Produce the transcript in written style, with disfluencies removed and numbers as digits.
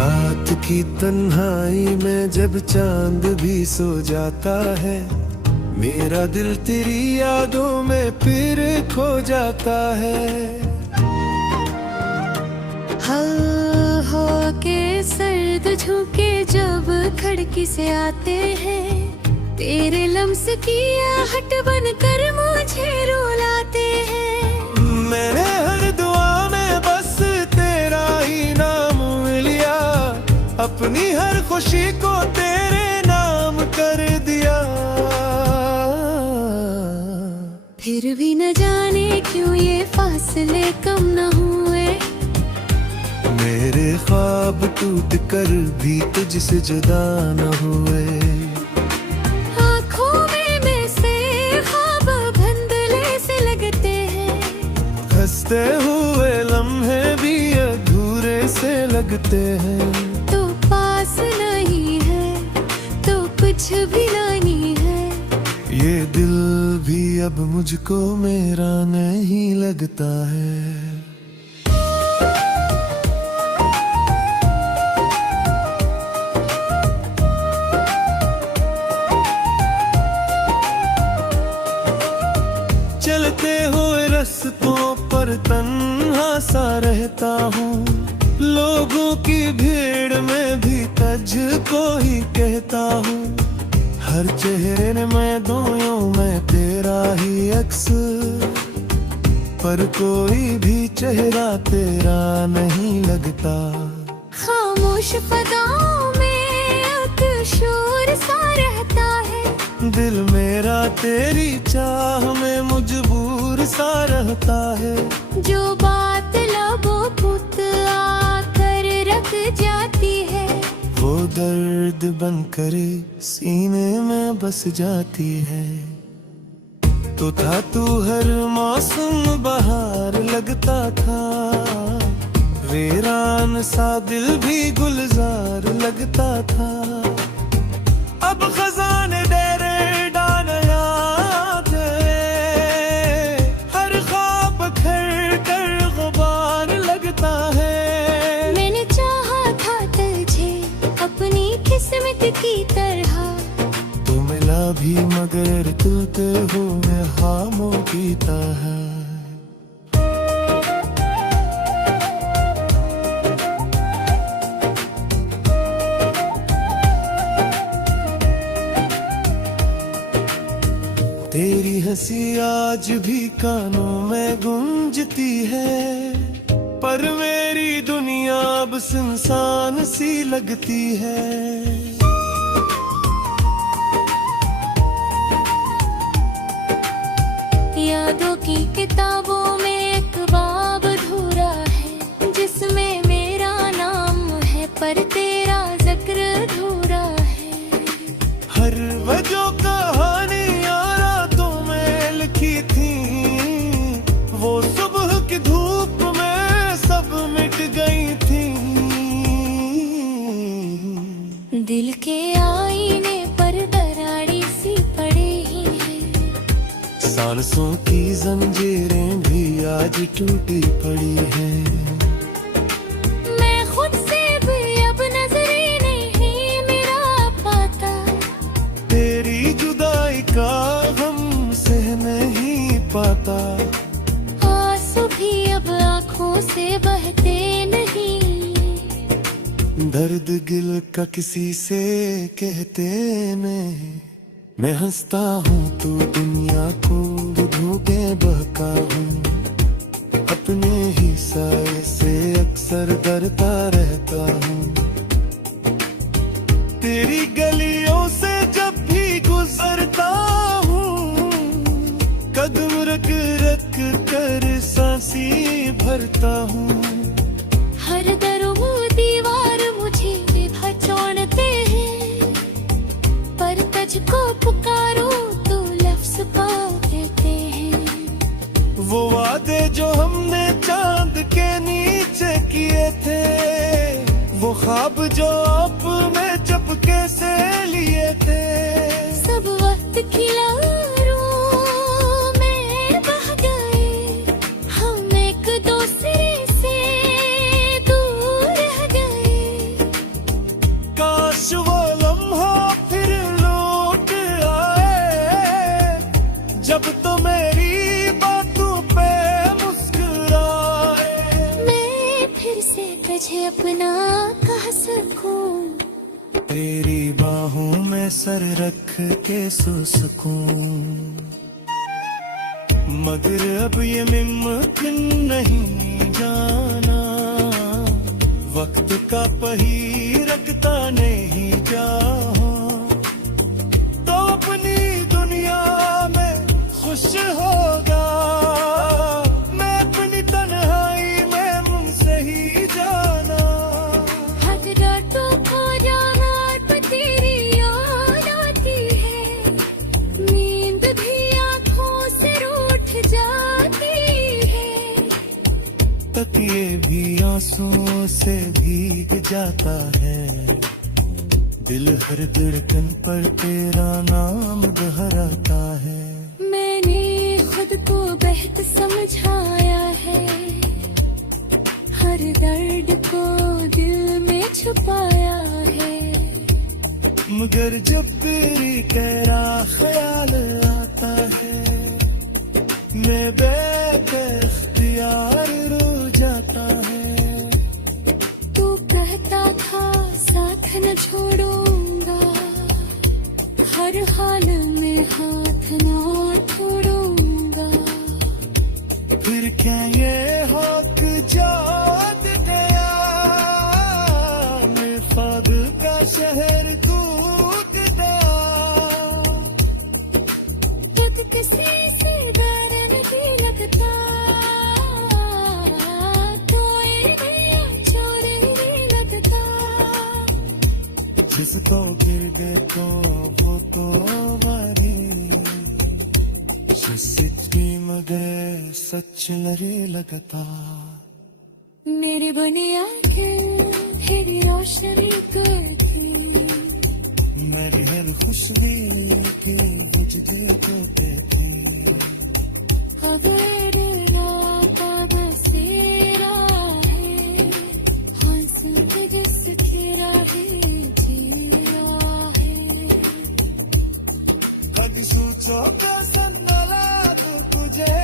रात की तन्हाई में जब चांद भी सो जाता है, मेरा दिल तेरी यादों में फिर खो जाता है। हो के सर्द झोंके जब खिड़की से आते हैं, तेरे लम्स की आहट बनकर मुझे रुलाते हैं। मैंने हर दुआ में बस तेरा ही नाम लिया, अपनी हर खुशी को तेरे नाम कर दिया। फिर भी न जाने क्यों ये फासले कम न हुए, मेरे ख्वाब टूट कर भी तुझसे जुदा न हुए। आँखों में से ख्वाब धुंधले से लगते हैं, हंसते हुए लम्हे भी अधूरे से लगते हैं। तो पास नहीं है तो कुछ भी नहीं है, ये दिल भी अब मुझको मेरा नहीं लगता है। चलते हुए रास्तों पर तन्हा सा रहता हूँ, लोगों की भीड़ में भी तुझको ही कहता हूँ। हर चेहरे में दोनों में तेरा ही अक्स, पर कोई भी चेहरा तेरा नहीं लगता। खामोश फदाओं में एक शोर सा रहता है, दिल मेरा तेरी चाह में मजबूर सा रहता है। जो बात लबों पुत आकर रख जाती है, वो दर्द बनकर सीने में बस जाती है। तो था तू हर मौसम बहार लगता था, वीरान सा दिल भी गुलजार लगता था। अब खजाने डेरे डाल याद है, हर ख्वाब खिल कर गुबार लगता है। मैंने चाहा था तुझे अपनी किस्मत की तरह, तू मिला भी मगर टूटे हुए खामों की तरह। तेरी हंसी आज भी कानों में गूंजती है, पर मेरी दुनिया अब सुनसान सी लगती है। यादों की किताबों में एक बाब अधूरा है, जिसमें मेरा नाम है पर तेरा जिक्र अधूरा है। हर वजह कहानी रातों में लिखी थी, वो सुबह की धूप में सब मिट गई थी। दिल के आईने पर दराड़ी सी पड़ी है, सांसों की जंजीरें भी आज टूटी पड़ी हैं। मैं खुद से भी अब नजरे नहीं मेरा पाता, तेरी जुदाई का गम सह नहीं पाता। आंसू भी अब आँखों से बहते नहीं, दर्द दिल का किसी से कहते नहीं। मैं हंसता हूँ तो दुनिया को धोखे बहका हूँ, अपने ही साए से अक्सर डरता रहता हूँ। तेरी गलियों से जब भी गुजरता हूँ, कदम रख रख कर सांसी भरता हूँ। हर दरो दीवार मुझे भचोड़ते हैं, पर तुझको पुकारो तो लफ्ज पा देते हैं। वो वादे जो हमने चांद के नीचे किए थे, वो ख्वाब जो आप में चपके से लिए थे, सब वक्त खिलारों में बह गए, हम एक दूसरे से दूर रह गए। अपना कह सकूं। तेरी बाहों में सर रख के सुकूं, मगर अब ये मुमकिन नहीं जाना, वक्त का पहिरकता नहीं जहाँ, तो अपनी दुनिया में खुश होगा, मैं अपनी तन्हाई में मुझसे ही जाना। हर रातों को रात पर तेरी याद आती है, नींद भी आँखों से रूठ जाती है। तकिए भी आंसुओं से भीग जाता है, दिल हर धड़कन पर तेरा नाम दोहराता है। मैंने खुद को बेहद समझाया है, हर दर्द को दिल में छुपाया है। मगर जब तेरी तेरा ख्याल आता है, मैं बेख्तियार रो जाता है। तू कहता था साथ न छोड़ूंगा, हर हाल में हाथ ना छोड़ूंगा। फिर क्या ये हक जाग गया, मैं ख्वाब का शहर टूट गया। जब किसी से डर नहीं लगता, तो ये नया चोर नहीं लगता। जिसको गिर गए तो वो तो वारी, सच्ची मगर सच लरे लगता। मेरी बनिया के तेरी रोशनी करती, मेरी हर खुशबू के बुझ गई तो कहती। अगर राता बसेरा है, हंस जिसकी राहें जिया है। कभी सोचो का सन्नाला तो तुझे